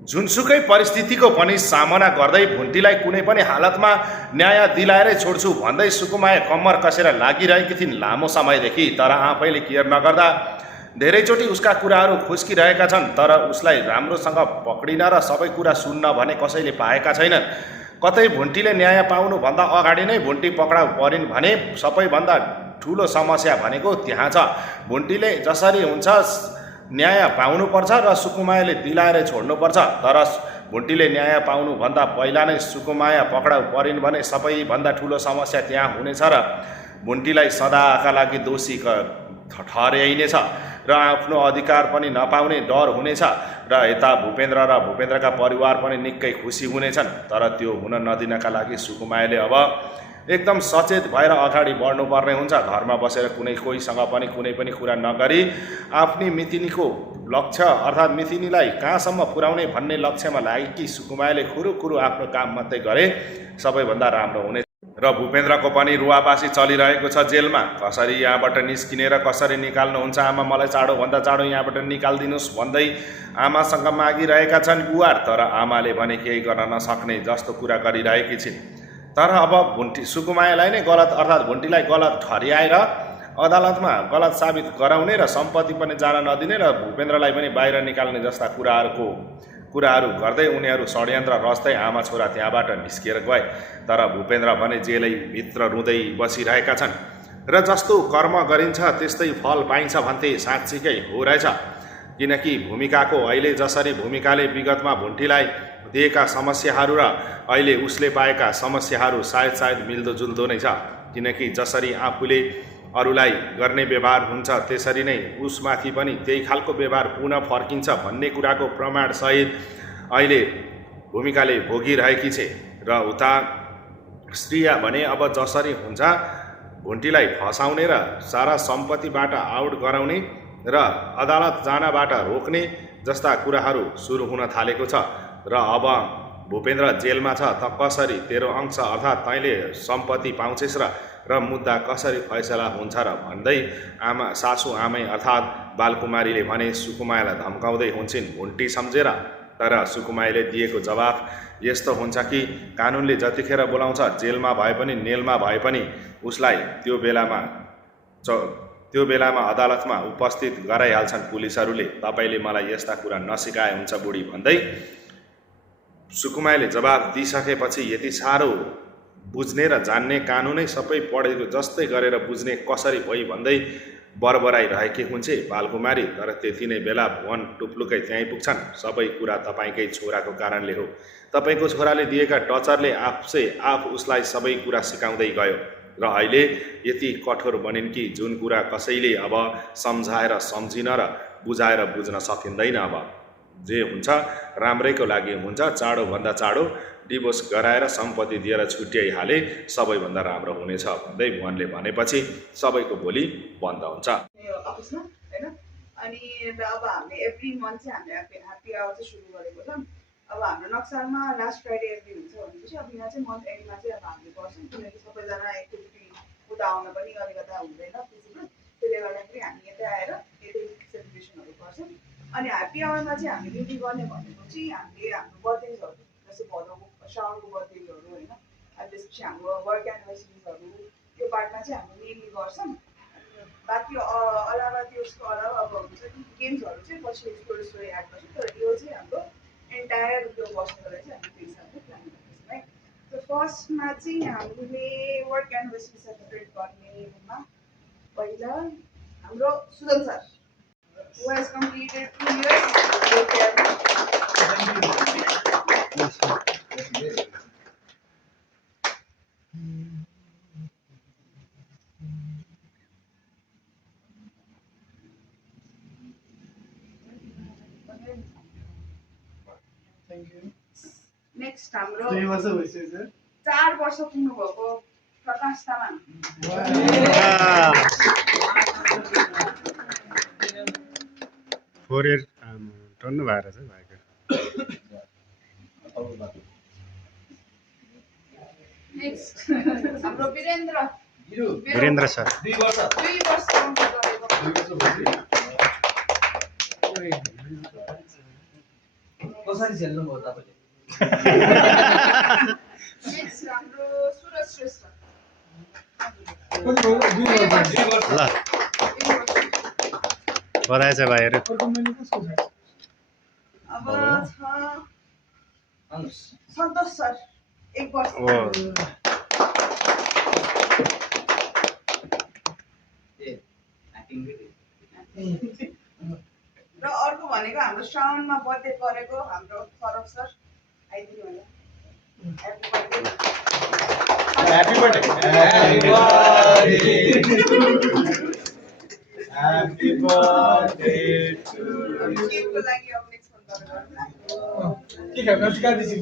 जुनसुकै परिस्थितिको पनि सामना गर्दै भुन्टीलाई कुनै पनि हालतमा न्याय दिलाएरै छोड्छु भन्दै सुकुमाया कम्मर कसेर लागिरहेकी थिइन् लामो समयदेखि। तर आफैले केयर नगर्दा धेरैचोटि उसका कुराहरू खुस्किरहेका छन्, तर उसलाई राम्रोसँग पक्रिन र सबै कुरा सुन्न भने कसैले पाएका छैनन्। कतै भुन्टीले न्याय पाउनुभन्दा अगाडि नै भुन्टी पक्राउ परिन् भने सबैभन्दा ठुलो समस्या भनेको त्यहाँ छ। भुन्टीले जसरी हुन्छ न्याय पाउनुपर्छ र सुकुमायाले दिलाएर छोड्नुपर्छ। तर भुन्टीले न्याय पाउनुभन्दा पहिला नै सुकुमाया पक्राउ परिन् भने सबैभन्दा ठुलो समस्या त्यहाँ हुनेछ र भुन्टीलाई सदाका लागि दोषी ठहर्याइनेछ र आफ्नो अधिकार पनि नपाउने डर हुनेछ। र यता भूपेन्द्र र भूपेन्द्रका परिवार पनि निकै खुसी हुनेछन्। तर त्यो हुन नदिनका लागि सुकुमायाले अब एकदम सचेत भएर अगाडि बढ्नुपर्ने हुन्छ। घरमा बसेर कोहीसँग पनि कुनै पनि कुरा नगरी आफ्नी मितिनीको लक्ष्य अर्थात् मितिनीलाई कहाँसम्म पुर्याउने भन्ने लक्ष्यमा लागेकी सुकुमायाले खुरुखुरु आफ्नो काम मात्रै गरे सबैभन्दा राम्रो हुने। र भूपेन्द्रको पनि रुवापासी चलिरहेको छ जेलमा। कसरी यहाँबाट निस्किने र कसरी निकाल्नुहुन्छ, आमा मलाई चाँडोभन्दा चाँडो यहाँबाट निकालिदिनुहोस् भन्दै आमासँग मागिरहेका छन् गुहार। तर आमाले भने केही गर्न नसक्ने जस्तो कुरा गरिरहेकी छिन्। तर अब सुकुमायालाई नै गलत अर्थात् भुन्टीलाई गलत ठहर्याएर अदालतमा गलत साबित गराउने र सम्पत्ति पनि जान नदिने र भूपेन्द्रलाई पनि बाहिर निकाल्ने जस्ता कुराहरू गर्दै उनीहरू षड्यन्त्र रच्दै आमा छोरा त्यहाँबाट निस्किएर गए। तर भूपेन्द्र भने जेलैभित्र रुँदै बसिरहेका छन्। र जस्तो कर्म गरिन्छ त्यस्तै फल पाइन्छ भन्थे साँच्चीकै हो रहेछ। किनकि भूमिकाको अहिले जसरी भूमिकाले विगतमा भुन्टीलाई दिएका समस्याहरू र अहिले उसले पाएका समस्याहरू सायद मिल्दोजुल्दो नै छ। किनकि जसरी आफूले अरूलाई गर्ने व्यवहार हुन्छ त्यसरी नै उसमाथि पनि त्यही खालको व्यवहार पुनः फर्किन्छ भन्ने कुराको प्रमाणसहित अहिले भूमिकाले भोगिरहेकी छे। र उता श्रेया भने अब जसरी हुन्छ भुन्टीलाई फसाउने र सारा सम्पत्तिबाट आउट गराउने र अदालत जानबाट रोक्ने जस्ता कुराहरू सुरु हुन थालेको छ। र अब भूपेन्द्र जेलमा छ त कसरी तेरो अंश अर्थात् तैँले सम्पत्ति पाउँछेस् र मुद्दा कसरी फैसला हुन्छ र भन्दै सासु आमै अर्थात् बालकुमारीले भने सुकुमायालाई धम्काउँदै हुन्छन् भुन्टी सम्झेर। तर सुकुमायाले दिएको जवाफ यस्तो हुन्छ कि कानुनले जतिखेर बोलाउँछ जेलमा भए पनि नेलमा भए पनि उसलाई त्यो बेलामा अदालतमा उपस्थित गराइहाल्छन् पुलिसहरूले। तपाईँले मलाई यस्ता कुरा नसिकाए हुन्छ बुढी भन्दै सुकुमायाले जवाब दिइसकेपछि यति साह्रो बुझ्ने र जान्ने कानुनै सबै पढेको जस्तै गरेर बुझ्ने कसरी भई भन्दै बरबराइरहेकी हुन्छे बालकुमारी। तर त्यति नै बेला भुवन टुप्लुकै त्यहीँ पुग्छन्। सबै कुरा तपाईँकै छोराको कारणले हो। तपाईँको छोराले दिएका टर्चरले आफ उसलाई सबै कुरा सिकाउँदै गयो र अहिले यति कठोर बनिन् कि जुन कुरा कसैले अब सम्झाएर सम्झिन र बुझाएर बुझ्न सकिँदैन। अब जे हुन्छ राम्रैको लागि हुन्छ। चाँडोभन्दा चाँडो डिभोर्स गराएर सम्पत्ति दिएर छुट्याइहाले सबैभन्दा राम्रो हुनेछ भन्दै भुवनले भनेपछि सबैको भोलि बन्द हुन्छ। अफिसमा हैन। अनि अब हामीले एभ्री मन्थ चाहिँ हामीले ह्याप्पी आवर चाहिँ सुरु गरेको छौँ। अब हाम्रो नक्सामा लास्ट फ्राइडे एभ्री हुन्छ भनेपछि अब यहाँ चाहिँ मन्थ एन्डमा चाहिँ अब हामीले गर्छौँ। किनकि सबैजना एक्टिभिटी उता आउन पनि अलिकता हुँदैन फिजिकल, त्यसले गर्दाखेरि हामी यतै आएर यतै सेलिब्रेसनहरू गर्छौँ। अनि ह्याप्पी आवरमा चाहिँ हामीले ड्युटी गर्ने भनेको चाहिँ हामीले हाम्रो बर्थडेजहरू जस्तै भदौको श्रावणको बर्थडेहरू होइन, अनि त्यसपछि हाम्रो वर्क एनिभर्सरिजहरू त्यो पार्टमा चाहिँ हामी मेनली गर्छौँ। बाँकी अलावा त्यसको अलावा अब हुन्छ कि गेम्सहरू चाहिँ पछि स्टोरी एड गर्छौँ। तर यो चाहिँ हाम्रो एन्टायर त्यो वर्षको लागि चाहिँ हामीले त्यो हिसाबले प्लान गर्छौँ है। त्यो फर्स्टमा चाहिँ हामीले वर्क एनिभर्सरी सेलिब्रेट गर्नेमा पहिला हाम्रो Sujan sir who has completed 2 years. Thank you. Next हाम्रो 3 वर्ष भइसक्यो सर। 4 वर्ष पुग्नु भएको प्रकाश तामाङ। 4 year टन्नु भएर छ भाइको। नेक्स्ट हाम्रो वीरेन्द्र सर 2 वर्ष कम्प्लिट गरेको। कसरी झेल्नुभयो तपाईँले? नेक्स्ट हाम्रो सुरज श्रेष्ठ कति भयो? 2 वर्ष। ल बधाई छ भाइहरू। अर्को मैले कसको छ? अब छ आउनुहोस्। सन्तोष सर 1 वर्ष ओ र अर्को भनेको हाम्रो श्रावणमा बर्थडे गरेको हाम्रो सौरभ सर आइदिनु होला happy birthday Happy birthday to केकको लागि अब नेक्स्ट फोन गरेर के खाना सिकाइदिन्छु?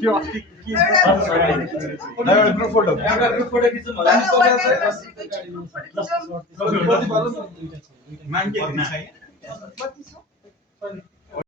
त्यो अस्ति के एउटा ग्रुप फोटो खिच्नु होला नि गर्नु कति भयो? बत्तीस हो